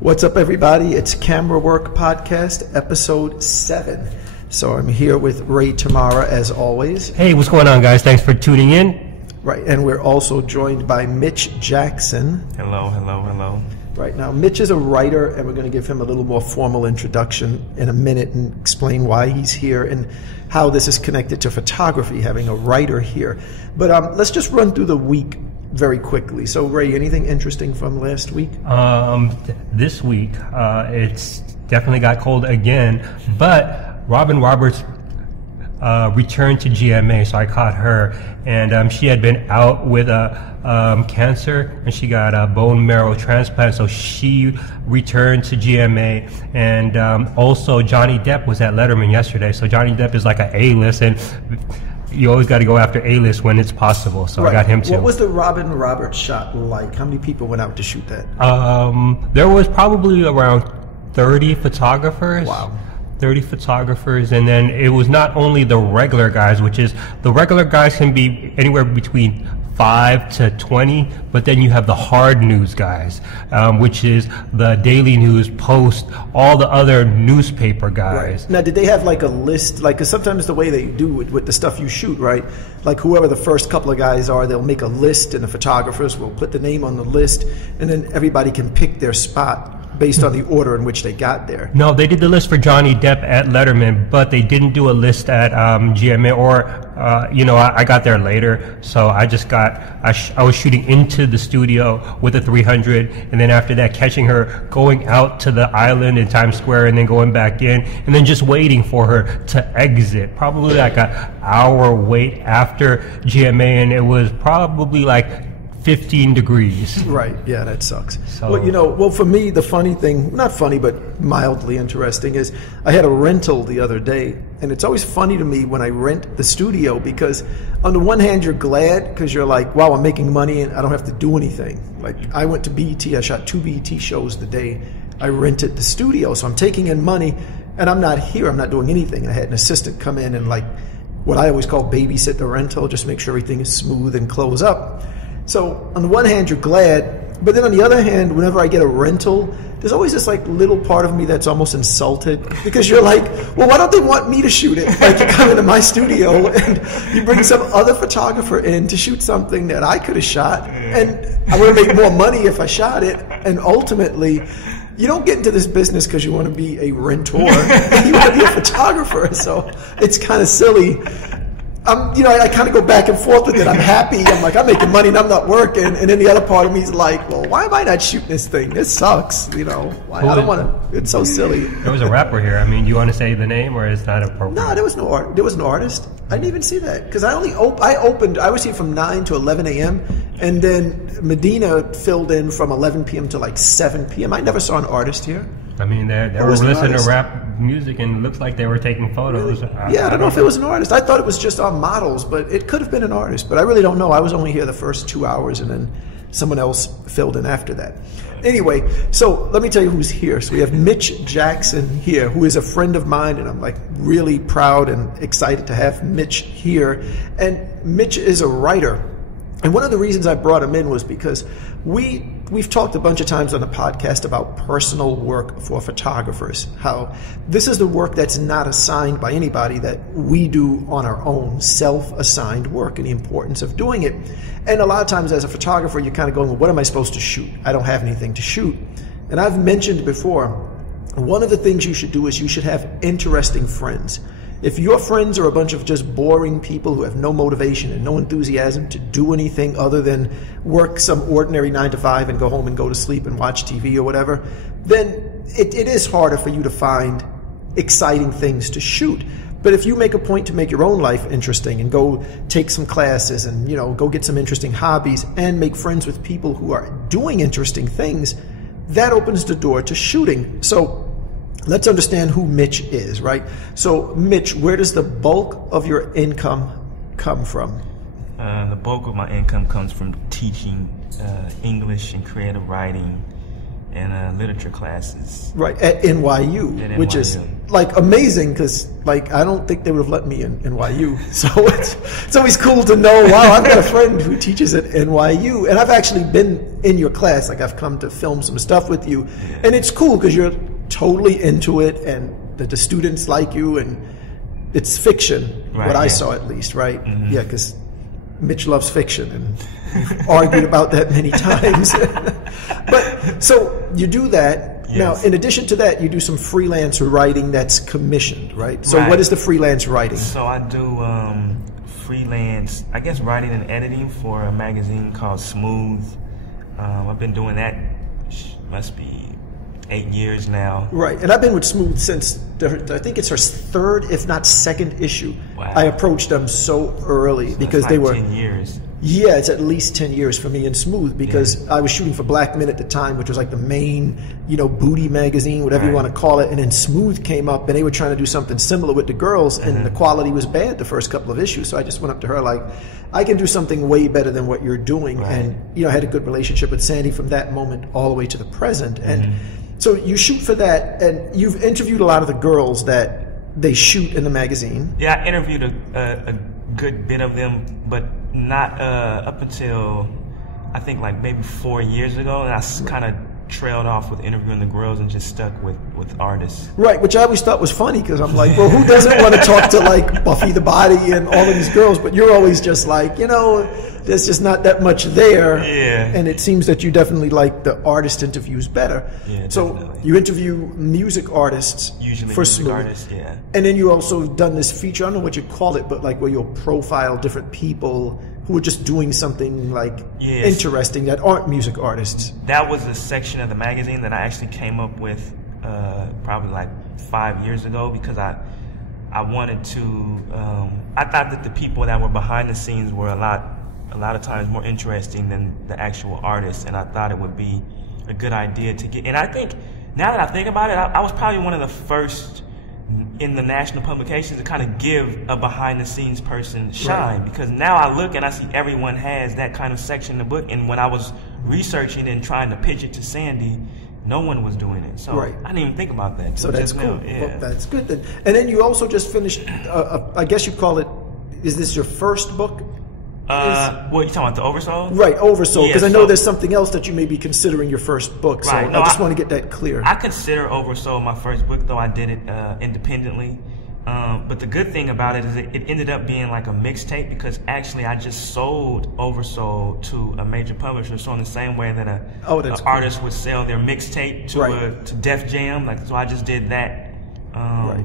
What's up, everybody? It's Camera Work Podcast, episode 7. So I'm here with Ray Tamarra, as always. Hey, what's going on, guys? Thanks for tuning in. Right, and we're also joined by Mitch Jackson. Hello. Right, now Mitch is a writer, and we're going to give him a little more formal introduction in a minute and explain why he's here and how this is connected to photography, having a writer here. But let's just run through the week very quickly. So, Ray, anything interesting from last week? This week, it's definitely got cold again, but Robin Roberts returned to GMA, so I caught her, and she had been out with cancer, and she got a bone marrow transplant, so she returned to GMA. And also Johnny Depp was at Letterman yesterday, so Johnny Depp is like an A-list, and you always got to go after A-list when it's possible, so right. I got him too. What was the Robin Roberts shot like? How many people went out to shoot that? There was probably around 30 photographers. Wow. 30 photographers, and then it was not only the regular guys, which is, the regular guys can be anywhere between 5 to 20, but then you have the hard news guys, which is the Daily News, Post, all the other newspaper guys. Right. Now, did they have like a list? Like, 'cause sometimes the way they do with the stuff you shoot, right? Like whoever the first couple of guys are, they'll make a list, and the photographers will put the name on the list, and then everybody can pick their spot based on the order in which they got there. No, they did the list for Johnny Depp at Letterman, but they didn't do a list at GMA, or, I got there later, so I just I was shooting into the studio with a 300, and then after that catching her going out to the island in Times Square, and then going back in, and then just waiting for her to exit, probably like an hour wait after GMA, and it was probably like 15 degrees. Right, yeah, that sucks. So, well, for me, the funny thing, not funny, but mildly interesting, is I had a rental the other day, and it's always funny to me when I rent the studio, because on the one hand, you're glad, because you're like, wow, I'm making money, and I don't have to do anything. Like, I went to BET, I shot 2 BET shows the day I rented the studio, so I'm taking in money, and I'm not here, I'm not doing anything. I had an assistant come in and, like, what I always call babysit the rental, just make sure everything is smooth and close up. So on the one hand, you're glad, but then on the other hand, whenever I get a rental, there's always this like little part of me that's almost insulted, because you're like, well, why don't they want me to shoot it? Like, you come into my studio and you bring some other photographer in to shoot something that I could have shot, and I would have made more money if I shot it. And ultimately, you don't get into this business because you want to be a rentor. You want to be a photographer. So it's kind of silly. I kind of go back and forth with it. I'm happy. I'm like, I'm making money and I'm not working. And then the other part of me is like, well, why am I not shooting this thing? This sucks. I don't want to. It's so silly. There was a rapper here. I mean, do you want to say the name, or is that appropriate? No, there was no artist. I didn't even see that, because I opened. I was here from 9 to 11 a.m. and then Medina filled in from 11 p.m. to like 7 p.m. I never saw an artist here. I mean, they were listening to rap music, and it looks like they were taking photos. Really? I don't know if it was an artist. I thought it was just our models, but it could have been an artist. But I really don't know. I was only here the first 2 hours, and then someone else filled in after that. Anyway, so let me tell you who's here. So we have Mitch Jackson here, who is a friend of mine, and I'm like really proud and excited to have Mitch here. And Mitch is a writer. And one of the reasons I brought him in was because we've talked a bunch of times on the podcast about personal work for photographers, how this is the work that's not assigned by anybody, that we do on our own, self-assigned work, and the importance of doing it. And a lot of times as a photographer, you're kind of going, well, what am I supposed to shoot? I don't have anything to shoot. And I've mentioned before, one of the things you should do is you should have interesting friends. If your friends are a bunch of just boring people who have no motivation and no enthusiasm to do anything other than work some ordinary 9 to 5 and go home and go to sleep and watch TV or whatever, then it is harder for you to find exciting things to shoot. But if you make a point to make your own life interesting and go take some classes and, go get some interesting hobbies and make friends with people who are doing interesting things, that opens the door to shooting. So let's understand who Mitch is, right? So, Mitch, where does the bulk of your income come from? The bulk of my income comes from teaching English and creative writing and literature classes. Right, at NYU, which is like amazing because like I don't think they would have let me in NYU. So it's always cool to know, wow, I've got a friend who teaches at NYU, and I've actually been in your class. Like I've come to film some stuff with you, and it's cool because you're totally into it, and the students like you, and it's fiction, what I saw at least, right? Mm-hmm. Yeah, because Mitch loves fiction, and we've argued about that many times. But so you do that. Yes. Now, in addition to that, you do some freelance writing that's commissioned, right? So what is the freelance writing? So I do freelance, I guess, writing and editing for a magazine called Smooth. I've been doing that, must be 8 years now. Right, and I've been with Smooth since, I think it's her third, if not second issue. Wow. I approached them so early because they were 10 years. Yeah, it's at least 10 years for me in Smooth because I was shooting for Black Men at the time, which was like the main, booty magazine, whatever you want to call it. And then Smooth came up, and they were trying to do something similar with the girls, and the quality was bad the first couple of issues. So I just went up to her like, I can do something way better than what you're doing. Right. And, I had a good relationship with Sandy from that moment all the way to the present. And so you shoot for that, and you've interviewed a lot of the girls that they shoot in the magazine. Yeah, I interviewed a good bit of them, but not up until I think like maybe 4 years ago, and I kind of trailed off with interviewing the girls and just stuck with artists. Right, which I always thought was funny because I'm like, well, who doesn't want to talk to like Buffy the Body and all of these girls? But you're always just like, there's just not that much there. Yeah. And it seems that you definitely like the artist interviews better. Yeah, so definitely. You interview music artists. Usually for music Smooth. Artists, yeah. And then you also done this feature, I don't know what you call it, but like where you'll profile different people who are just doing something like interesting that aren't music artists. That was a section of the magazine that I actually came up with probably like 5 years ago because I wanted to, I thought that the people that were behind the scenes were a lot of times more interesting than the actual artists, and I thought it would be a good idea to get, and I think, now that I think about it, I was probably one of the first in the national publications to kind of give a behind-the-scenes person shine, because now I look and I see everyone has that kind of section in the book, and when I was researching and trying to pitch it to Sandy, no one was doing it, so I didn't even think about that. So that's cool. Well, that's good then. And then you also just finished, I guess you call it, is this your first book? What, you talking about the Oversold? Right, Oversold, because I know there's something else that you may be considering your first book, so I just want to get that clear. I consider Oversold my first book, though I did it independently. But the good thing about it is it ended up being like a mixtape, because actually I just sold Oversold to a major publisher, so in the same way that an artist would sell their mixtape to Def Jam, so I just did that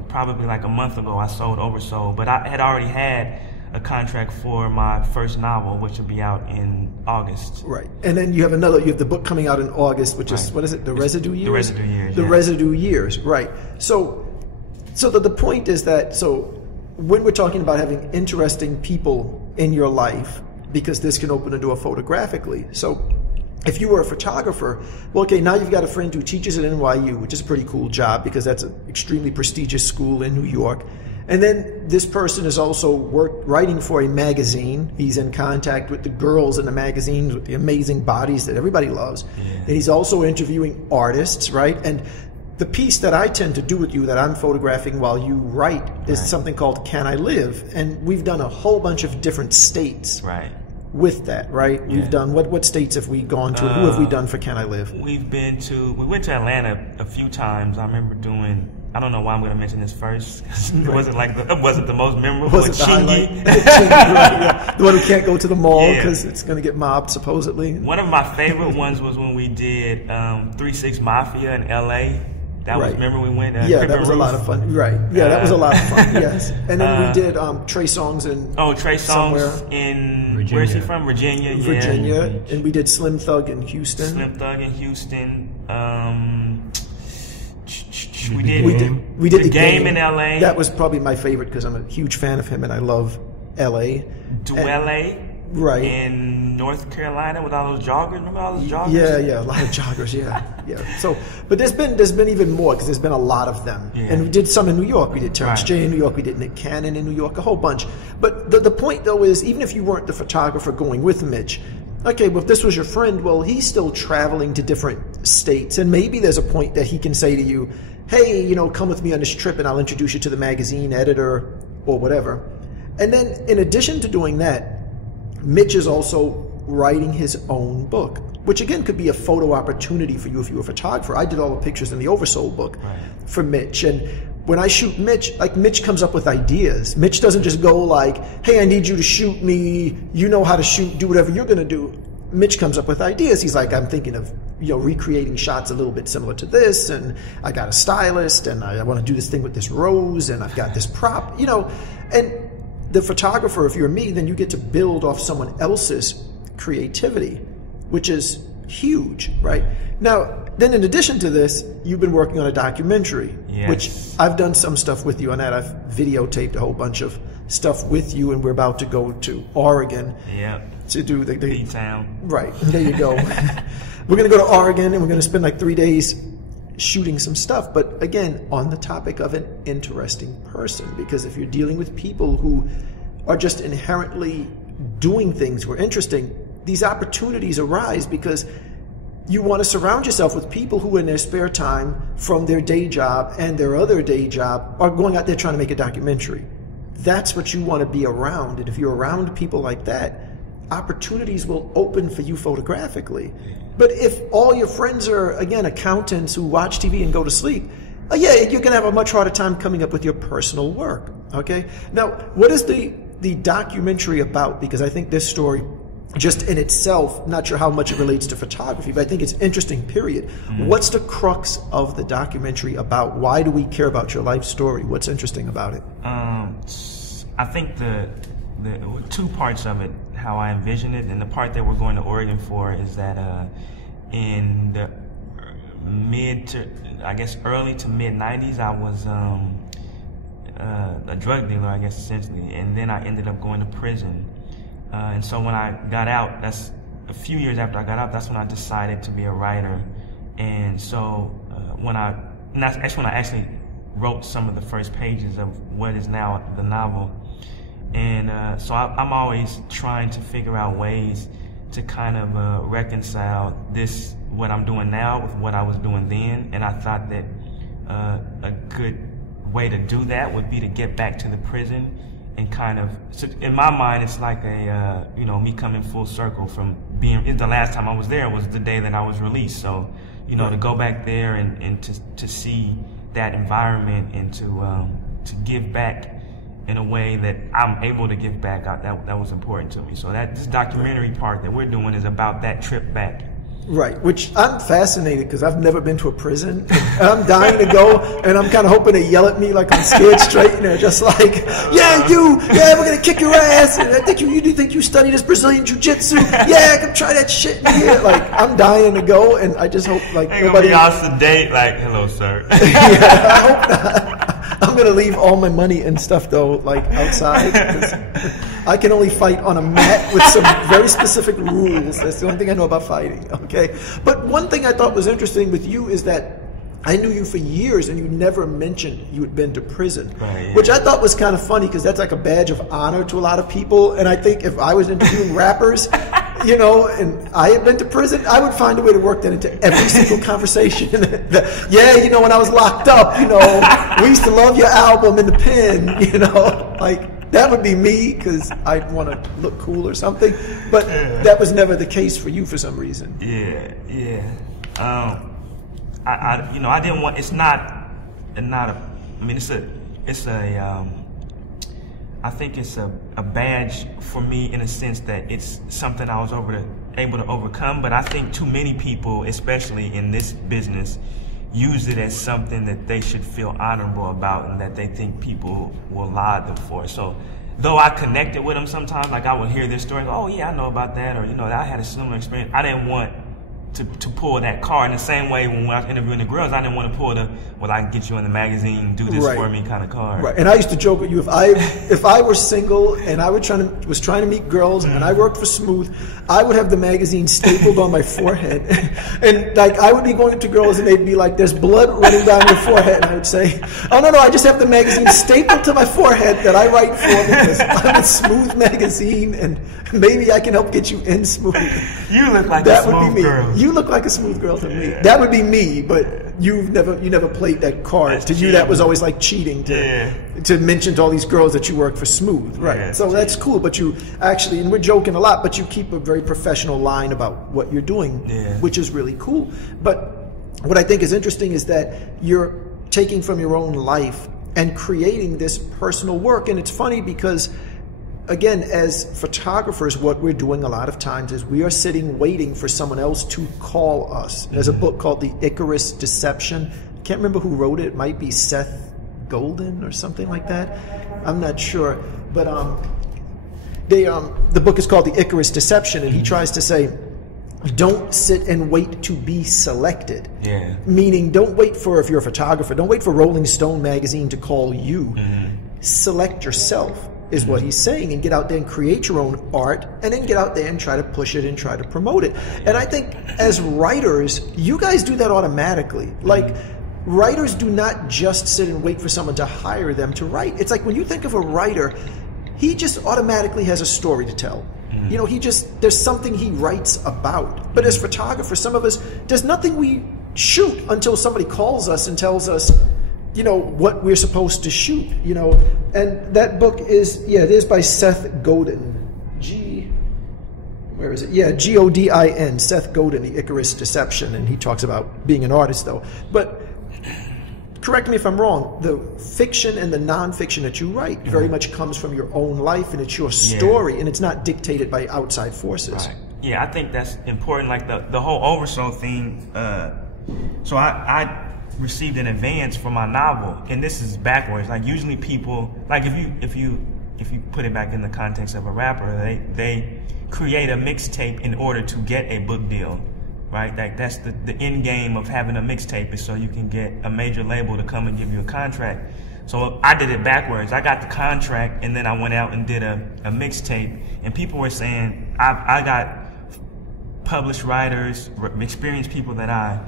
probably like a month ago. I sold Oversold, but I had already had a contract for my first novel, which will be out in August. Right. And then you have the book coming out in August, which is, what is it, The Residue Years? The Residue Years, The Residue Years, right. So the point is that, when we're talking about having interesting people in your life, because this can open a door photographically, so if you were a photographer, well, okay, now you've got a friend who teaches at NYU, which is a pretty cool job, because that's an extremely prestigious school in New York. And then this person is also writing for a magazine. He's in contact with the girls in the magazines with the amazing bodies that everybody loves. Yeah. And he's also interviewing artists, right? And the piece that I tend to do with you that I'm photographing while you write is something called Can I Live? And we've done a whole bunch of different states with that, right? Yeah. We've done, what states have we gone to? And who have we done for Can I Live? We went to Atlanta a few times. I remember doing, I don't know why I'm going to mention this first. It wasn't the most memorable. Was it the highlight? The one who can't go to the mall because it's going to get mobbed, supposedly. One of my favorite ones was when we did 3-6 Mafia in L.A. That was, remember we went? That was a lot of fun. Right. Yeah, that was a lot of fun. Yes. And then we did Trey Songz in Trey Songz in Virginia. Where's he from? Virginia. Virginia. And we did Slim Thug in Houston. We did the game in LA. That was probably my favorite because I'm a huge fan of him and I love LA. LA. Right. In North Carolina with all those joggers. Remember all those joggers? Yeah, a lot of joggers, yeah. So, but there's been even more because there's been a lot of them. Yeah. And we did some in New York. We did Terrence J in New York. We did Nick Cannon in New York, a whole bunch. But the point, though, is even if you weren't the photographer going with Mitch, okay, well, if this was your friend, well, he's still traveling to different states, and maybe there's a point that he can say to you, hey, come with me on this trip and I'll introduce you to the magazine editor or whatever. And then in addition to doing that, Mitch is also writing his own book, which again could be a photo opportunity for you if you were a photographer. I did all the pictures in the Oversold book for Mitch, and when I shoot Mitch, like Mitch comes up with ideas. Mitch doesn't just go like, hey, I need you to shoot me, you know how to shoot, do whatever you're gonna do. Mitch comes up with ideas. He's like, I'm thinking of recreating shots a little bit similar to this, and I got a stylist, and I want to do this thing with this rose, and I've got this prop, and the photographer, if you're me, then you get to build off someone else's creativity, which is huge, right? Now, then in addition to this, you've been working on a documentary, which I've done some stuff with you on that. I've videotaped a whole bunch of stuff with you, and we're about to go to Oregon to do the B-Town. Right, there you go. We're going to go to Oregon, and we're going to spend like 3 days shooting some stuff, but again, on the topic of an interesting person, because if you're dealing with people who are just inherently doing things who are interesting, these opportunities arise because you want to surround yourself with people who in their spare time from their day job and their other day job are going out there trying to make a documentary. That's what you want to be around, and if you're around people like that, opportunities will open for you photographically. But if all your friends are, again, accountants who watch TV and go to sleep, you're going to have a much harder time coming up with your personal work, okay? Now, what is the documentary about? Because I think this story, just in itself, not sure how much it relates to photography, but I think it's interesting, period. What's the crux of the documentary about? Why do we care about your life story? What's interesting about it? I think the two parts of it, how I envision it, and the part that we're going to Oregon for is that in the early to mid 90s, I was a drug dealer, I guess, essentially, and then I ended up going to prison. And so when I got out, that's a few years after I got out, that's when I decided to be a writer. And so that's when I actually wrote some of the first pages of what is now the novel. And so I'm always trying to figure out ways to kind of reconcile what I'm doing now with what I was doing then. And I thought that a good way to do that would be to get back to the prison and kind of, so in my mind, it's like me coming full circle from being, the last time I was there was the day that I was released. So, to go back there and to see that environment and to give back in a way that I'm able to give back, that was important to me. So this documentary part that we're doing is about that trip back. Right, which I'm fascinated because I've never been to a prison. And I'm dying to go, and I'm kind of hoping they yell at me like I'm scared straight, just like, we're going to kick your ass. And I think you think you study this Brazilian jiu-jitsu. Yeah, come try that shit in here. Like, I'm dying to go, and I just hope like nobody... They're going to be all sedate, like, hello, sir. I hope not. I'm going to leave all my money and stuff, though, like outside. I can only fight on a mat with some very specific rules. That's the only thing I know about fighting, okay? But one thing I thought was interesting with you is that I knew you for years and you never mentioned you had been to prison, which I thought was kind of funny because that's like a badge of honor to a lot of people. And I think if I was interviewing rappers, and I had been to prison, I would find a way to work that into every single conversation. When I was locked up, we used to love your album in the pen, like that would be me because I'd want to look cool or something. But that was never the case for you for some reason. Yeah. I didn't want. I think it's a badge for me in a sense that it's something I was able to overcome. But I think too many people, especially in this business, use it as something that they should feel honorable about and that they think people will laud them for. So though I connected with them sometimes, like I would hear their story, oh yeah, I know about that, or I had a similar experience. I didn't want to pull that card. In the same way, when I was interviewing the girls, I didn't want to pull the, well, I can get you in the magazine, do this for me kind of card. Right. And I used to joke with you, if I were single and I was trying to meet girls and I worked for Smooth, I would have the magazine stapled on my forehead. And like I would be going up to girls and they'd be like, there's blood running down your forehead. And I would say, oh no, I just have the magazine stapled to my forehead that I write for because I'm a Smooth magazine and maybe I can help get you in Smooth. You look like that a smooth girl. You look like a smooth girl to me. That would be me, but you never played that card. That's to you, that was always like cheating to mention to all these girls that you work for Smooth, right? Yeah, so that's cool, but you actually, and we're joking a lot, but you keep a very professional line about what you're doing, which is really cool. But what I think is interesting is that you're taking from your own life and creating this personal work, and it's funny because, again, as photographers, what we're doing a lot of times is we are sitting waiting for someone else to call us. There's a book called The Icarus Deception. I can't remember who wrote it. It might be Seth Godin or something like that. I'm not sure. But the book is called The Icarus Deception, and he tries to say, don't sit and wait to be selected. Yeah. Meaning, don't wait for, if you're a photographer, don't wait for Rolling Stone magazine to call you. Select yourself, is what he's saying, and get out there and create your own art, and then get out there and try to push it and try to promote it. And I think as writers, you guys do that automatically. Like, writers do not just sit and wait for someone to hire them to write. It's like when you think of a writer, he just automatically has a story to tell. You know, there's something he writes about. But as photographers, some of us, there's nothing we shoot until somebody calls us and tells us, you know, what we're supposed to shoot, you know. And that book is, it is by Seth Godin. Where is it? Yeah, Godin, Seth Godin, The Icarus Deception. And he talks about being an artist, though. But correct me if I'm wrong, the fiction and the nonfiction that you write very much comes from your own life, and it's your story, and it's not dictated by outside forces. Right. Yeah, I think that's important. Like the whole oversold thing. So I received an advance for my novel, and this is backwards. Like usually people, like if you put it back in the context of a rapper, they create a mixtape in order to get a book deal, right? Like that's the end game of having a mixtape, is so you can get a major label to come and give you a contract. So I did it backwards. I got the contract, and then I went out and did a mixtape, and people were saying I got published writers, experienced people that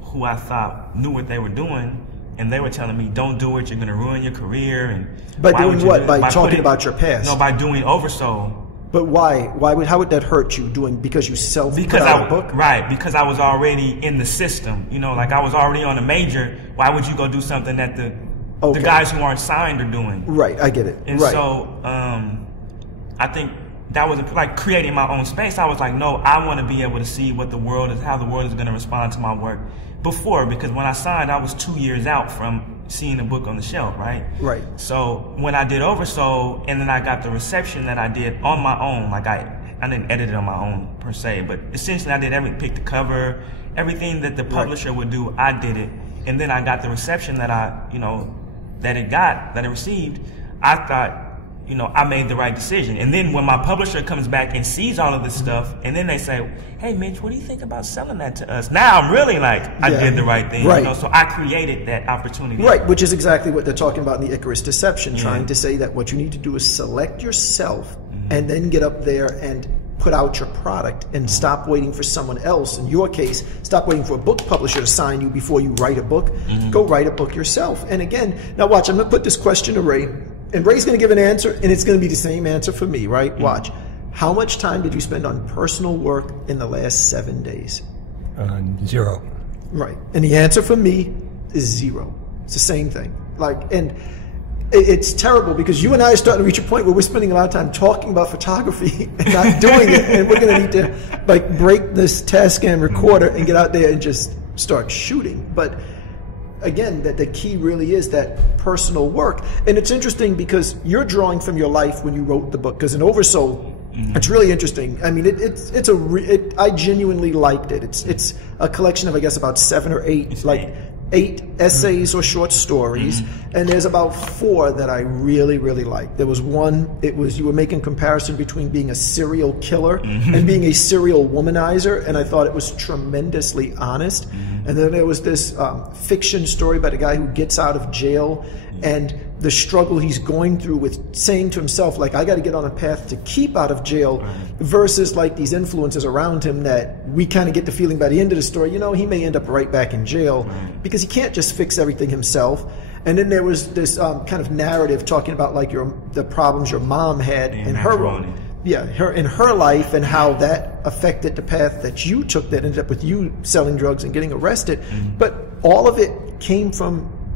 who I thought knew what they were doing, and they were telling me, don't do it, you're going to ruin your career. And by doing what? By talking about your past? No, by doing oversold. But why? How would that hurt you? Because you put out a book? Right, because I was already in the system. You know, like I was already on a major. Why would you go do something that the guys who aren't signed are doing? Right, I get it. And so I think that was like creating my own space. I was like, no, I want to be able to see how the world is going to respond to my work before, because when I signed, I was 2 years out from seeing the book on the shelf, right? Right. So when I did Oversold, and then I got the reception that I did on my own, like I didn't edit it on my own per se, but essentially I did everything, picked the cover, everything that the publisher would do, I did it. And then I got the reception that it received. I thought, I made the right decision. And then when my publisher comes back and sees all of this stuff, and then they say, hey, Mitch, what do you think about selling that to us? Now I'm really like, I did the right thing. Right. So I created that opportunity. Right, which is exactly what they're talking about in the Icarus Deception, trying to say that what you need to do is select yourself and then get up there and put out your product, and stop waiting for someone else. In your case, stop waiting for a book publisher to sign you before you write a book. Go write a book yourself. And again, now watch, I'm going to put this question to Ray. And Ray's going to give an answer, and it's going to be the same answer for me, right? Watch. How much time did you spend on personal work in the last 7 days? 0. Right. And the answer for me is 0. It's the same thing. And it's terrible, because you and I are starting to reach a point where we're spending a lot of time talking about photography and not doing it. And we're going to need to break this Tascam recorder and get out there and just start shooting. But again, that the key really is that personal work. And it's interesting because you're drawing from your life when you wrote the book, because in Oversold, it's really interesting. I mean, I genuinely liked it. It's a collection of, I guess, about 7 or 8 8 essays or short stories, and there's about 4 that I really, really liked. There was one, you were making comparison between being a serial killer and being a serial womanizer, and I thought it was tremendously honest. And then there was this fiction story about a guy who gets out of jail and the struggle he's going through with saying to himself, like, I got to get on a path to keep out of jail, versus like these influences around him that we kind of get the feeling by the end of the story, you know, he may end up right back in jail because he can't just fix everything himself. And then there was this kind of narrative talking about like the problems your mom had in her life, and how that affected the path that you took that ended up with you selling drugs and getting arrested. But all of it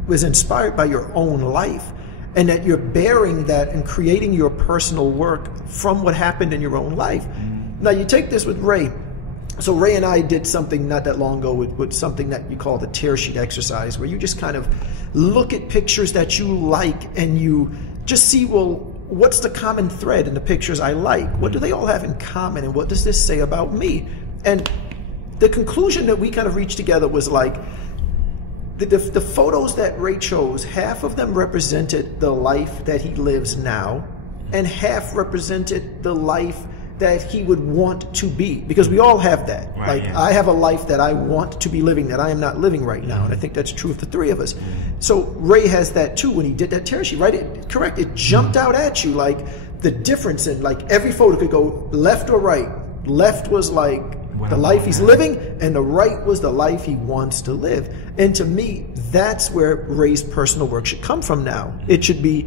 was inspired by your own life, and that you're bearing that and creating your personal work from what happened in your own life. Now you take this with Ray. So Ray and I did something not that long ago with something that you call the tear sheet exercise, where you just kind of look at pictures that you like and you just see, well, what's the common thread in the pictures I like? What do they all have in common, and what does this say about me? And the conclusion that we kind of reached together was like, the photos that Ray chose, half of them represented the life that he lives now, and half represented the life that he would want to be, because we all have that. I have a life that I want to be living that I am not living right now, and I think that's true of the 3 of us. So Ray has that too when he did that tear sheet, right? It jumped out at you, like the difference in, like, every photo could go left or right. Left was like the life he's living, and the right was the life he wants to live. And to me, that's where Ray's personal work should come from now. It should be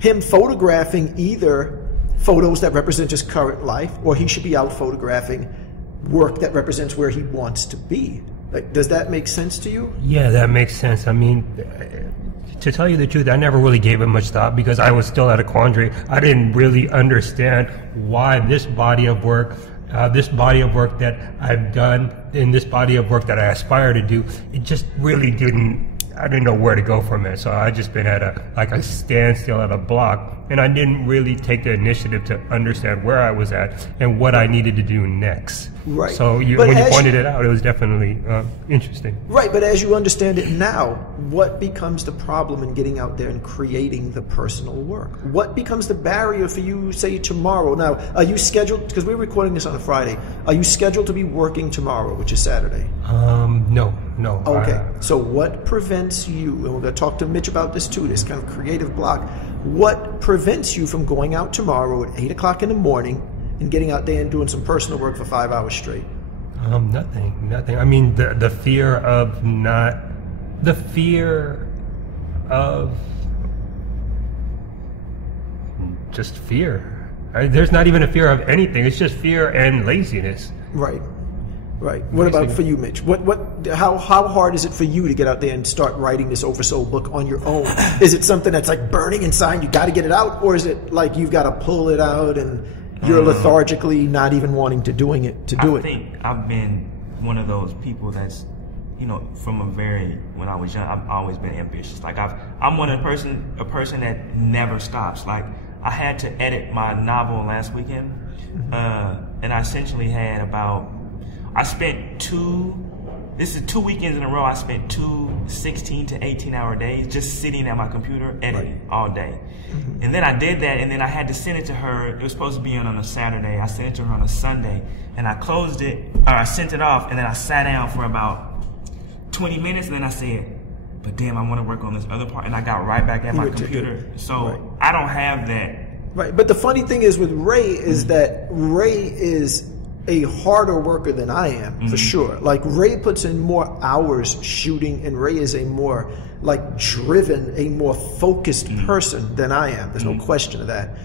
him photographing either photos that represent his current life, or he should be out photographing work that represents where he wants to be. Like, does that make sense to you? Yeah, that makes sense. I mean, to tell you the truth, I never really gave it much thought because I was still at a quandary. I didn't really understand why this body of work that I've done, in this body of work that I aspire to do, it just really I didn't know where to go from it. So I just been at a standstill, at a block, and I didn't really take the initiative to understand where I was at and what I needed to do next. Right. So when you pointed it out, it was definitely interesting. Right, but as you understand it now, what becomes the problem in getting out there and creating the personal work? What becomes the barrier for you, say, tomorrow? Now, are you scheduled, because we're recording this on a Friday, are you scheduled to be working tomorrow, which is Saturday? No. Okay, so what prevents you, and we're going to talk to Mitch about this too, this kind of creative block, what prevents you from going out tomorrow at 8 o'clock in the morning and getting out there and doing some personal work for 5 hours straight? Nothing. I mean, the fear of just fear. There's not even a fear of anything. It's just fear and laziness. Right. What about for you, Mitch? How hard is it for you to get out there and start writing this oversold book on your own? Is it something that's like burning inside, you got to get it out, or is it like you've got to pull it out and you're lethargically not even wanting to do it? I think I've been one of those people that's, you know, when I was young, I've always been ambitious. Like I'm a person that never stops. Like I had to edit my novel last weekend, and I essentially had this is 2 weekends in a row, I spent 2 16 to 18-hour days just sitting at my computer editing all day. And then I did that, and then I had to send it to her. It was supposed to be on a Saturday. I sent it to her on a Sunday, and I sent it off, and then I sat down for about 20 minutes, and then I said, but damn, I want to work on this other part, and I got right back at my computer. So I don't have that. Right, but the funny thing is with Ray is that Ray is a harder worker than I am, for sure. Like Ray puts in more hours shooting, and Ray is a more like driven, a more focused person than I am. There's no question of that,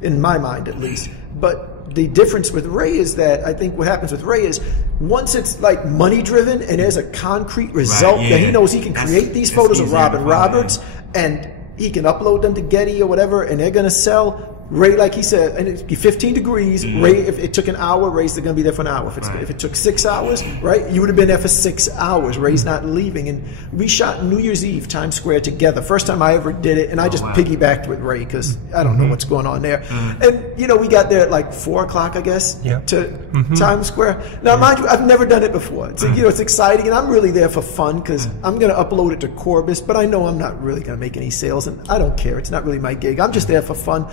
in my mind at least. But the difference with Ray is that I think what happens with Ray is once it's like money driven and there's a concrete result that he knows he can create these photos of Robin Roberts and he can upload them to Getty or whatever and they're going to sell, Ray, like he said, and it'd be 15 degrees. Ray, if it took an hour, Ray's going to be there for an hour. If it took 6 hours, right, you would have been there for 6 hours. Ray's not leaving. And we shot New Year's Eve, Times Square together. First time I ever did it, and I just piggybacked with Ray because I don't know what's going on there. And, we got there at like 4 o'clock, I guess, to Times Square. Now, mind you, I've never done it before. It's, it's exciting, and I'm really there for fun because I'm going to upload it to Corbis, but I know I'm not really going to make any sales, and I don't care. It's not really my gig. I'm just there for fun.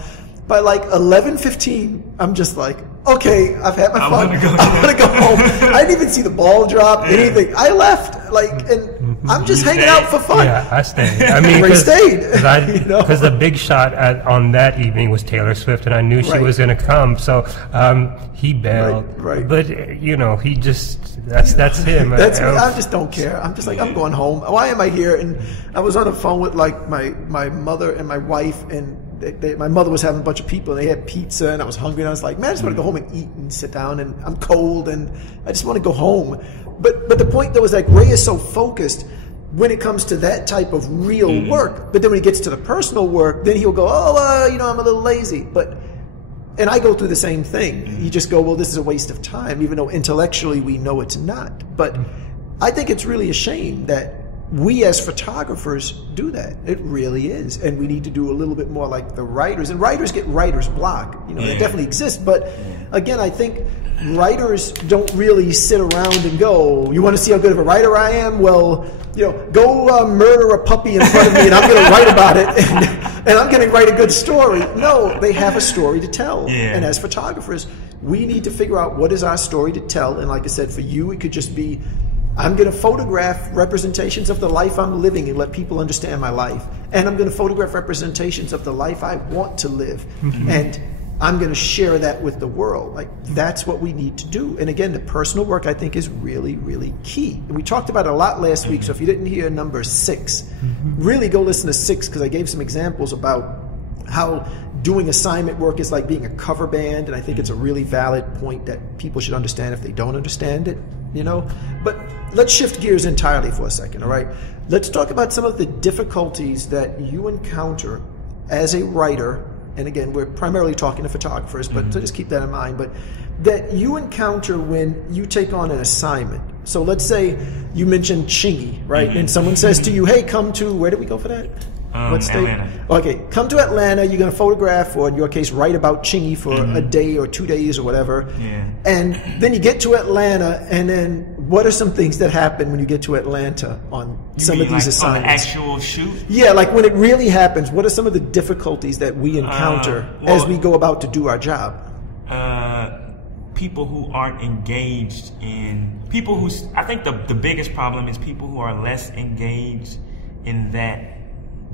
By like 11:15, I'm just like, okay, I've had my fun. I want to go home. I didn't even see the ball drop, anything. I left, and I'm just hanging out for fun. Yeah, I stayed. I mean, Ray stayed. Because the big shot on that evening was Taylor Swift, and I knew she was going to come, so he bailed. Right. But he just that's him. That's me. I just don't care. I'm just like, I'm going home. Why am I here? And I was on the phone with like my mother and my wife, and my mother was having a bunch of people, and they had pizza, and I was hungry, and I was like, man, I just want to go home and eat and sit down, and I'm cold, and I just want to go home. But the point though is like Ray is so focused when it comes to that type of real work, but then when he gets to the personal work, then he'll go, I'm a little lazy. And I go through the same thing. You just go, well, this is a waste of time, even though intellectually we know it's not. But I think it's really a shame that we as photographers do that. It really is. And we need to do a little bit more like the writers. And writers get writer's block. That definitely exists. But again, I think writers don't really sit around and go, you want to see how good of a writer I am? Well, go murder a puppy in front of me and I'm going to write about it and I'm going to write a good story. No, they have a story to tell. Yeah. And as photographers, we need to figure out what is our story to tell. And like I said, for you, it could just be, I'm going to photograph representations of the life I'm living and let people understand my life. And I'm going to photograph representations of the life I want to live. And I'm going to share that with the world. Like, that's what we need to do. And again, the personal work, I think, is really, really key. And we talked about it a lot last week. So if you didn't hear number 6, really go listen to 6, because I gave some examples about how doing assignment work is like being a cover band. And I think it's a really valid point that people should understand if they don't understand it. But let's shift gears entirely for a second, all right? Let's talk about some of the difficulties that you encounter as a writer, and again, we're primarily talking to photographers, but so just keep that in mind, but that you encounter when you take on an assignment. So let's say you mentioned Chingy, right? And someone says to you, hey, come to, where did we go for that? What state? Atlanta. Okay, come to Atlanta. You're going to photograph, or in your case, write about Chingy for a day or 2 days or whatever. Yeah. And then you get to Atlanta, and then what are some things that happen when you get to Atlanta on some of these assignments? On the actual shoot? Yeah, like when it really happens, what are some of the difficulties that we encounter as we go about to do our job? People who aren't engaged in, people who, I think the biggest problem is people who are less engaged in that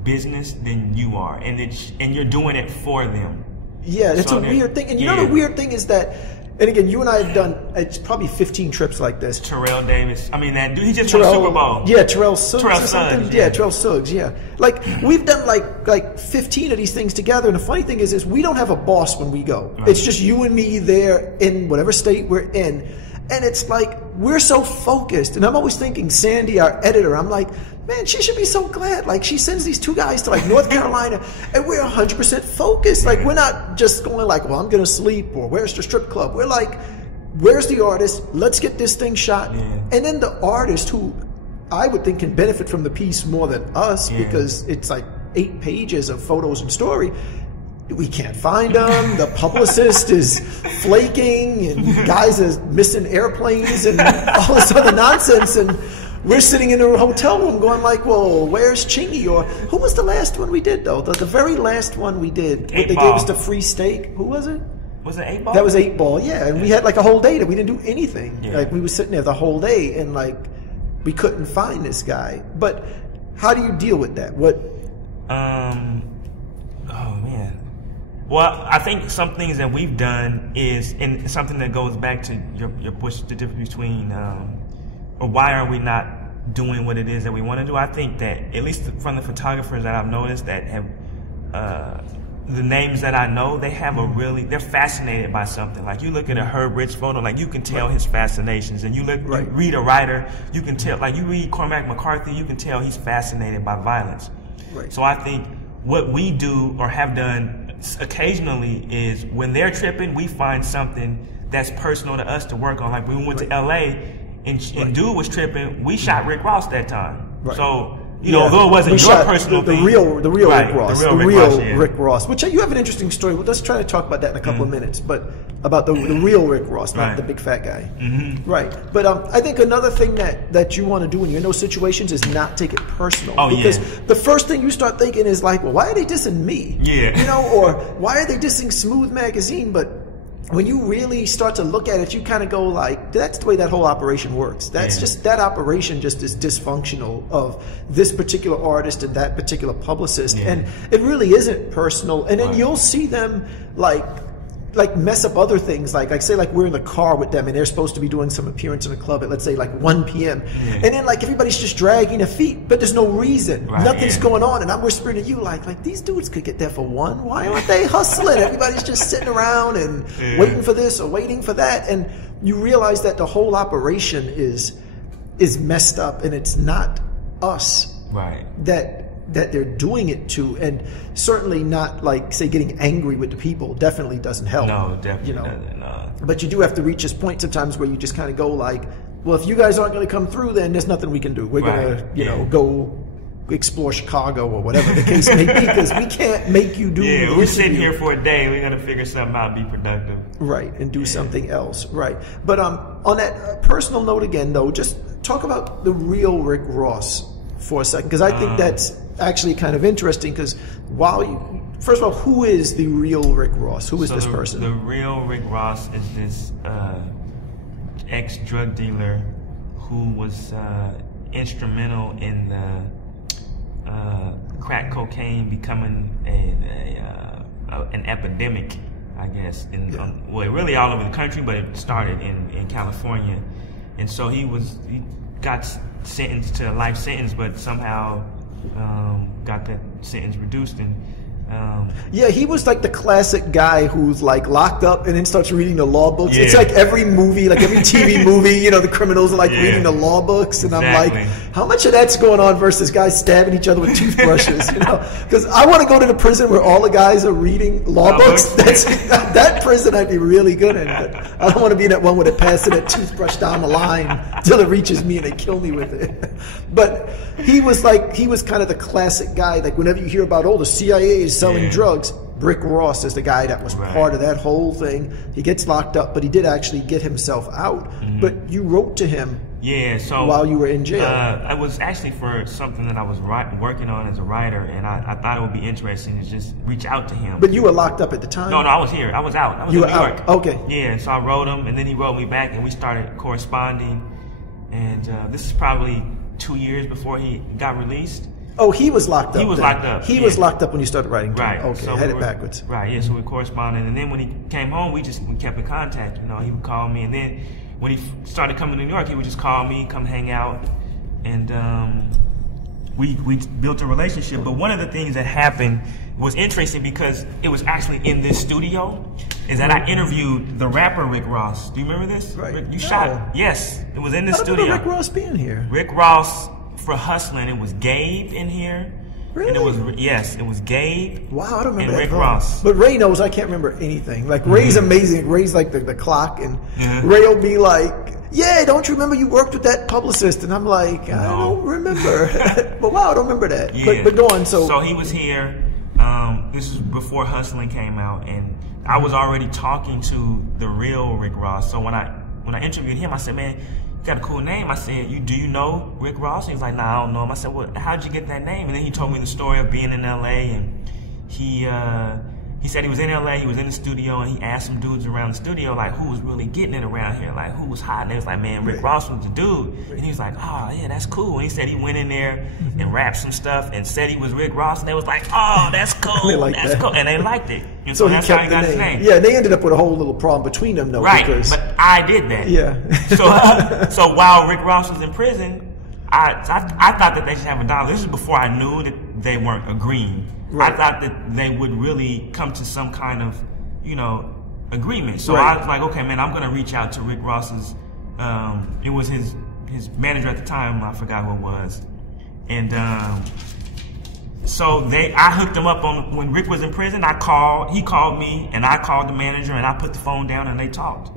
business than you are, and you're doing it for them. Yeah, that's a weird thing. And the weird thing is that, and again, you and I have done, it's probably 15 trips like this. Terrell Davis. I mean, that dude, he just won Super Bowl. Yeah, Terrell Suggs or something. Suggs, yeah, Terrell Suggs, yeah. Like, we've done like 15 of these things together, and the funny thing is we don't have a boss when we go. Right. It's just you and me there in whatever state we're in. And it's like, we're so focused. And I'm always thinking, Sandy, our editor, I'm like, man, she should be so glad. Like, she sends these 2 guys to like North Carolina, and we're 100% focused. Like, we're not just going like, well, I'm going to sleep, or where's the strip club? We're like, where's the artist? Let's get this thing shot. Yeah. And then the artist, who I would think can benefit from the piece more than us, because it's like 8 pages of photos and story. We can't find them. The publicist is flaking, and guys are missing airplanes and all this other nonsense. And we're sitting in a hotel room going like, well, where's Chingy? Or who was the last one we did, though? The very last one we did. They gave us the free steak. Who was it? Was it 8 Ball? That was 8 Ball, yeah. And we had like a whole day that we didn't do anything. Yeah. Like, we were sitting there the whole day, and like, we couldn't find this guy. But how do you deal with that? Oh, man. Well, I think some things that we've done is, and something that goes back to your push, the difference between, or why are we not doing what it is that we want to do? I think that, at least from the photographers that I've noticed that have, the names that I know, they have they're fascinated by something. Like, you look at a Herb Rich photo, like, you can tell his fascinations. And you read a writer, you can tell, like, you read Cormac McCarthy, you can tell he's fascinated by violence. Right. So I think what we do or have done occasionally is when they're tripping, we find something that's personal to us to work on. Like when we went to LA and dude was tripping, we shot Rick Ross that time. Right. So, you know, although it wasn't your personal thing. The real right, Rick Ross. The real Rick Ross. Which you have an interesting story. Well, let's try to talk about that in a couple of minutes. But about the real Rick Ross, not the big fat guy. Right. But I think another thing that you want to do when you're in those situations is not take it personal. Because the first thing you start thinking is like, well, why are they dissing me? Yeah. You know, or why are they dissing Smooth Magazine? But when you really start to look at it, you kind of go like, that's the way that whole operation works. That's just, that operation just is dysfunctional of this particular artist and that particular publicist. And it really isn't personal. And then you'll see them like mess up other things, like say like we're in the car with them and they're supposed to be doing some appearance in a club at, let's say, like 1 p.m. And then like everybody's just dragging their feet, but there's no reason. Nothing's going on, and I'm whispering to you like these dudes could get there for 1. Why aren't they hustling? Everybody's just sitting around and waiting for this or waiting for that, and you realize that the whole operation is messed up, and it's not us that they're doing it to, and certainly not like, say, getting angry with the people definitely doesn't help. No, definitely doesn't. But you do have to reach this point sometimes where you just kind of go like, well, if you guys aren't going to come through, then there's nothing we can do. We're going to, you know, go explore Chicago or whatever the case may be, because we can't make you do. Yeah, we're sitting here for a day. We're going to figure something out, be productive. Right, and do something else. Right. But on that personal note again, though, just talk about the real Rick Ross for a second, because I think that's actually kind of interesting, because first of all, who is the real Rick Ross? Who is this person? The real Rick Ross is this ex-drug dealer who was instrumental in the crack cocaine becoming an epidemic, I guess, really all over the country, but it started in California. And so he got sentenced to a life sentence, but somehow got that sentence reduced. And he was like the classic guy who's like locked up and then starts reading the law books. It's like every movie, like every TV movie, you know, the criminals are like reading the law books, and I'm like, how much of that's going on versus guys stabbing each other with toothbrushes? You know, because I want to go to the prison where all the guys are reading law books. That prison I'd be really good in. But I don't want to be in that one where they pass that toothbrush down the line till it reaches me and they kill me with it. But he was kind of the classic guy. Like whenever you hear about, the CIA is selling drugs, Rick Ross is the guy that was part of that whole thing. He gets locked up, but he did actually get himself out. But you wrote to him while you were in jail. It was actually for something that I was working on as a writer, and I thought it would be interesting to just reach out to him. But you were locked up at the time? No, I was here. I was out. I was in New York. Out. Okay. Yeah, so I wrote him, and then he wrote me back, and we started corresponding. And this is probably 2 years before he got released. Oh, he was locked up. He was locked up. He was locked up when you started writing. Right. Okay, so had it backwards. Right. Yeah. So we corresponded, and then when he came home, we kept in contact. You know, he would call me, and then when he started coming to New York, he would just call me, come hang out, and we built a relationship. But one of the things that happened was interesting because it was actually in this studio. Is that I interviewed the rapper Rick Ross. Do you remember this? Right. You shot. Yes, it was in this studio. I remember Rick Ross being here. Rick Ross. For Hustling, it was Gabe in here. Really? And it was Gabe. Wow, I don't remember and that. Rick Ross. But Ray knows I can't remember anything. Like Ray's amazing. Ray's like the clock, and Ray will be like, "Yeah, don't you remember you worked with that publicist?" And I'm like, "I don't remember." But wow, I don't remember that. Yeah. But go on. So he was here. This was before Hustling came out, and I was already talking to the real Rick Ross. So when I interviewed him, I said, "Man, you got a cool name." I said, do you know Rick Ross? He was like, "Nah, I don't know him." I said, "Well, how'd you get that name?" And then he told me the story of being in LA, and he said he was in LA, he was in the studio, and he asked some dudes around the studio, like, who was really getting it around here, like, who was hot? And they was like, "Man, Rick Ross was the dude." And he was like, "Oh, yeah, that's cool." And he said he went in there and rapped some stuff and said he was Rick Ross, and they was like, "Oh, that's cool, that's cool." And they liked it. And so that's how he got his name. Yeah, they ended up with a whole little problem between them, though. Right, because but I did that. Yeah. So while Rick Ross was in prison, I thought that they should have a dialogue. This is before I knew that they weren't agreeing. Right. I thought that they would really come to some kind of, agreement. So I was like, okay, man, I'm going to reach out to Rick Ross's, it was his manager at the time, I forgot who it was. And So I hooked him up on when Rick was in prison. He called me, and I called the manager, and I put the phone down, and they talked.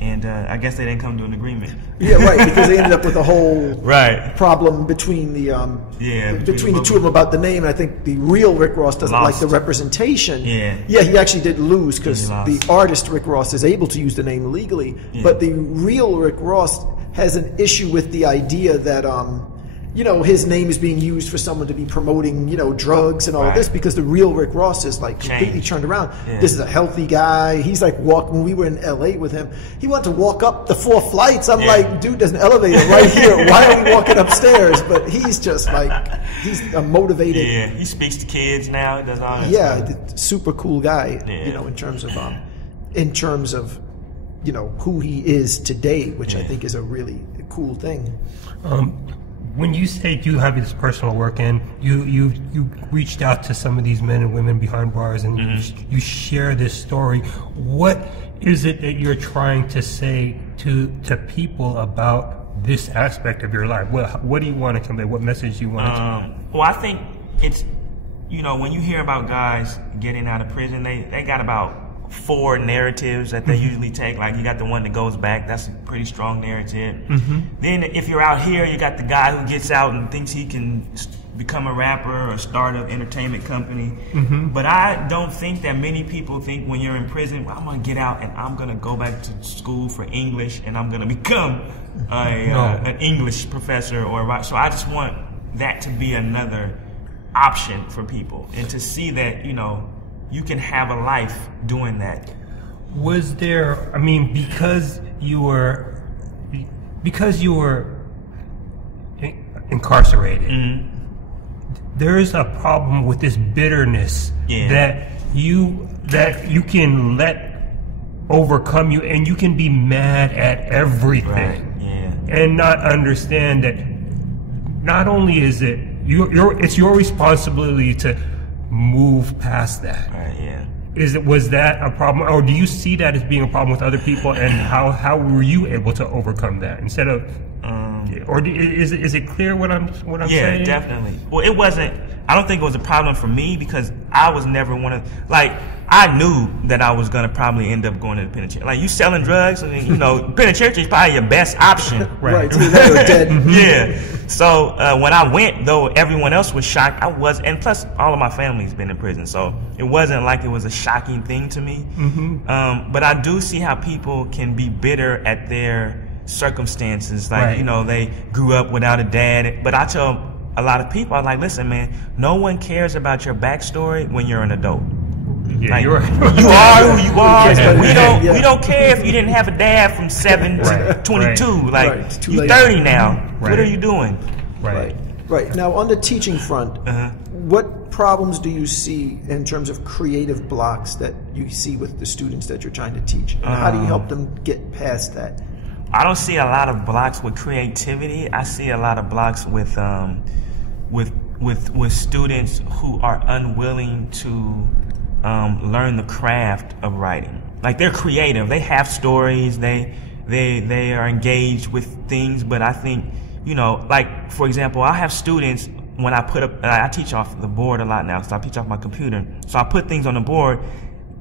And I guess they didn't come to an agreement. Yeah, right. Because they ended up with a whole right problem between the between the two of them about the name. And I think the real Rick Ross doesn't like the representation. Yeah, he actually did lose because the artist Rick Ross is able to use the name legally, but the real Rick Ross has an issue with the idea that his name is being used for someone to be promoting, drugs and all of this, because the real Rick Ross is like completely turned around. Yeah. This is a healthy guy. He's like when we were in LA with him, he wanted to walk up the 4 flights. I'm like, dude, there's an elevator right here. Why are we walking upstairs? But he's just like, he's a motivated. Yeah, he speaks to kids now. He does all that stuff. Super cool guy, in terms of, who he is today, which I think is a really cool thing. When you say you have this personal work and you reached out to some of these men and women behind bars and you share this story, what is it that you're trying to say to people about this aspect of your life? What do you want to convey? What message do you want to convey? Well, I think it's, when you hear about guys getting out of prison, they got about 4 narratives that they usually take. Like, you got the one that goes back. That's a pretty strong narrative. Then if you're out here, you got the guy who gets out and thinks he can become a rapper or start an entertainment company. But I don't think that many people think when you're in prison, well, I'm going to get out and I'm going to go back to school for English and I'm going to become an English professor. So I just want that to be another option for people, and to see that, you can have a life doing that. Was there, because you were incarcerated, there is a problem with this bitterness that you can let overcome you, and you can be mad at everything and not understand that not only is it it's your responsibility to move past that. Was that a problem, or do you see that as being a problem with other people, and how were you able to overcome that instead of or is it clear what I'm saying? Yeah, definitely. Well, it wasn't. I don't think it was a problem for me because I was never one of, I knew that I was gonna probably end up going to the penitentiary. Like, you selling drugs, penitentiary is probably your best option. Right. So they were dead. Yeah. So when I went, though everyone else was shocked, and plus all of my family's been in prison, so it wasn't like it was a shocking thing to me. But I do see how people can be bitter at their circumstances. They grew up without a dad. But I tell a lot of people, I'm like, listen, man, no one cares about your backstory when you're an adult. Yeah, you are who you are. We don't care if you didn't have a dad from 7 to 22. You're 30 now. What are you doing? Right. Now, on the teaching front, what problems do you see in terms of creative blocks that you see with the students that you're trying to teach? And how do you help them get past that? I don't see a lot of blocks with creativity. I see a lot of blocks with students who are unwilling to learn the craft of writing. Like, they're creative, they have stories, they are engaged with things, but I think, for example, I have students, when I teach off the board a lot now, so I teach off my computer, so I put things on the board,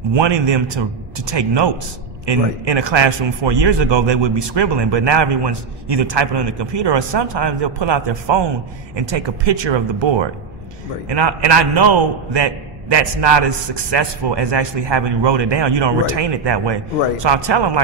wanting them to take notes. In a classroom 4 years ago, they would be scribbling, but now everyone's either typing on the computer, or sometimes they'll pull out their phone and take a picture of the board. And I know that that's not as successful as actually having wrote it down. You don't retain it that way. So I'll tell them,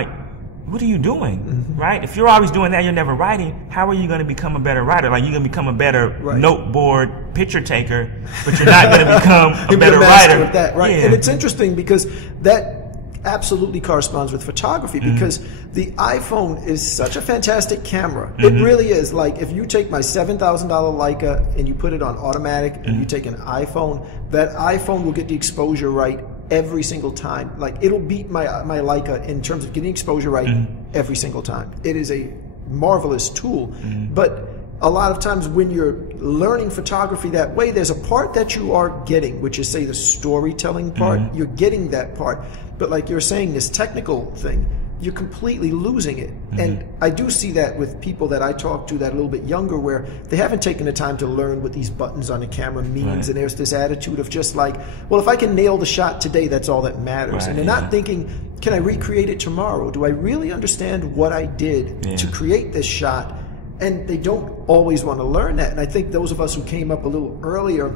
what are you doing? Right? If you're always doing that, you're never writing, how are you going to become a better writer? You're going to become a better note board picture taker, but you're not going to become a better writer. With that, And it's interesting because that absolutely corresponds with photography, because the iPhone is such a fantastic camera. It really is. Like, if you take my $7,000 Leica and you put it on automatic and you take an iPhone, that iPhone will get the exposure right every single time. Like, it'll beat my Leica in terms of getting exposure right every single time. It is a marvelous tool. But a lot of times when you're learning photography that way, there's a part that you are getting, which is, say, the storytelling part. You're getting that part. But like you're saying, this technical thing, you're completely losing it. And I do see that with people that I talk to that are a little bit younger, where they haven't taken the time to learn what these buttons on the camera means, and there's this attitude of just like, well, if I can nail the shot today, that's all that matters. And they're not thinking, can I recreate it tomorrow? Do I really understand what I did to create this shot? And they don't always want to learn that. And I think those of us who came up a little earlier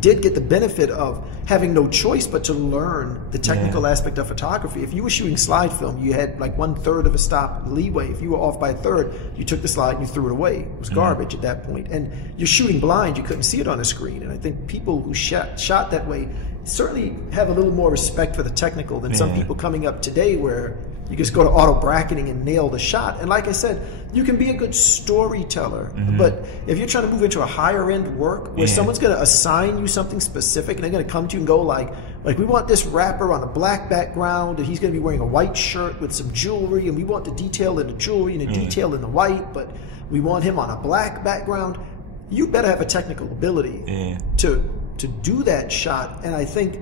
did get the benefit of having no choice but to learn the technical aspect of photography. If you were shooting slide film, you had like 1/3 of a stop leeway. If you were off by a third, you took the slide and you threw it away. It was garbage at that point. And you're shooting blind, you couldn't see it on the screen. And I think people who shot that way certainly have a little more respect for the technical than some people coming up today, where you just go to auto bracketing and nail the shot. And like I said, you can be a good storyteller, but if you're trying to move into a higher end work where someone's going to assign you something specific and they're going to come to you and go like we want this rapper on a black background and he's going to be wearing a white shirt with some jewelry, and we want the detail in the jewelry and the detail in the white, but we want him on a black background, you better have a technical ability to do that shot. And I think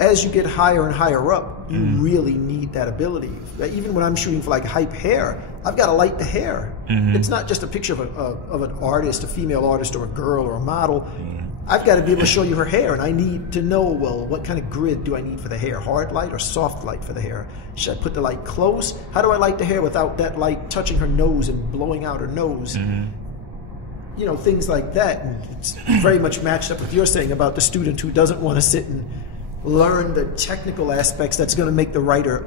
as you get higher and higher up, you really need that ability. Even when I'm shooting for like hype hair, I've got to light the hair. It's not just a picture of an artist, a female artist or a girl or a model. I've got to be able to show you her hair, and I need to know, well, what kind of grid do I need for the hair? Hard light or soft light for the hair? Should I put the light close? How do I light the hair without that light touching her nose and blowing out her nose? You know, things like that. And it's very much matched up with your saying about the student who doesn't want to sit and learn the technical aspects that's going to make the writing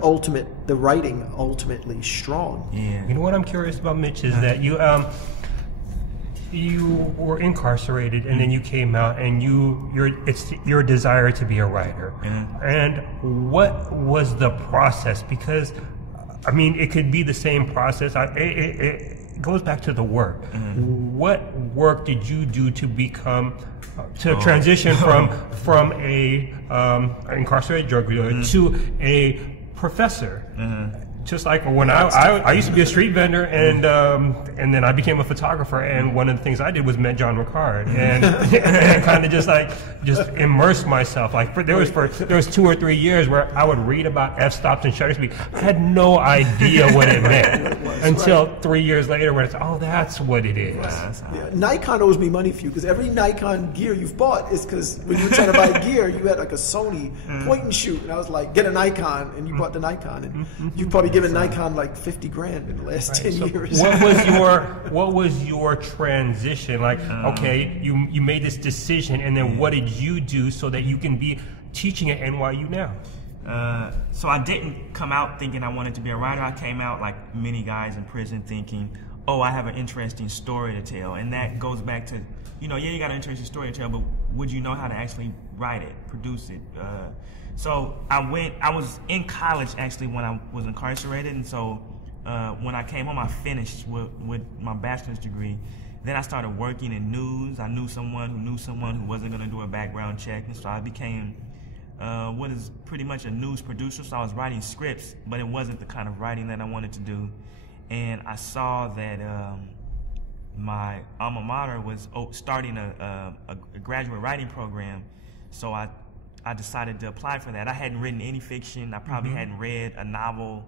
ultimately strong. You know what I'm curious about, Mitch, is that you were incarcerated and then you came out and it's your desire to be a writer. And what was the process? Because I mean, it could be the same process. It goes back to the work. What work did you do to become transition from a incarcerated drug dealer to a professor? Just like when I used to be a street vendor, and then I became a photographer, and one of the things I did was met John Ricard, and kind of just immersed myself. Like there was 2 or 3 years where I would read about f-stops and shutter speed. I had no idea what it meant until 3 years later, when it's that's what it is. Nikon owes me money for you, because every Nikon gear you've bought is because when you were trying to buy gear, you had like a Sony point and shoot, and I was like, get a Nikon, and you bought the Nikon, and you probably given Nikon like 50 grand in the last 10 years. What was your transition? Like, okay, you made this decision, and then what did you do so that you can be teaching at NYU now? So I didn't come out thinking I wanted to be a writer. I came out like many guys in prison thinking, oh, I have an interesting story to tell. And that goes back to, you got an interesting story to tell, but would you know how to actually write it, produce it? So I was in college actually when I was incarcerated, and so when I came home, I finished with my bachelor's degree. Then I started working in news. I knew someone who wasn't going to do a background check, and so I became what is pretty much a news producer. So I was writing scripts, but it wasn't the kind of writing that I wanted to do. And I saw that my alma mater was starting a graduate writing program, so I decided to apply for that. I hadn't written any fiction. I probably hadn't read a novel.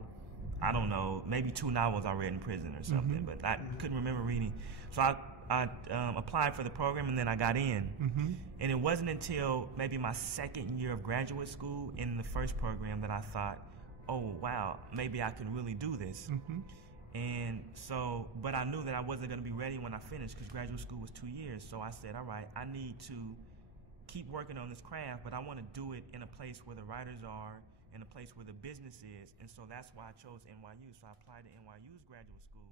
I don't know, maybe 2 novels I read in prison or something, but I couldn't remember reading. So I applied for the program, and then I got in. And it wasn't until maybe my 2nd year of graduate school in the first program that I thought, oh, wow, maybe I can really do this. And so, but I knew that I wasn't going to be ready when I finished, because graduate school was 2 years. So I said, all right, I need to keep working on this craft, but I want to do it in a place where the writers are, in a place where the business is, and so that's why I chose NYU. So I applied to NYU's graduate school.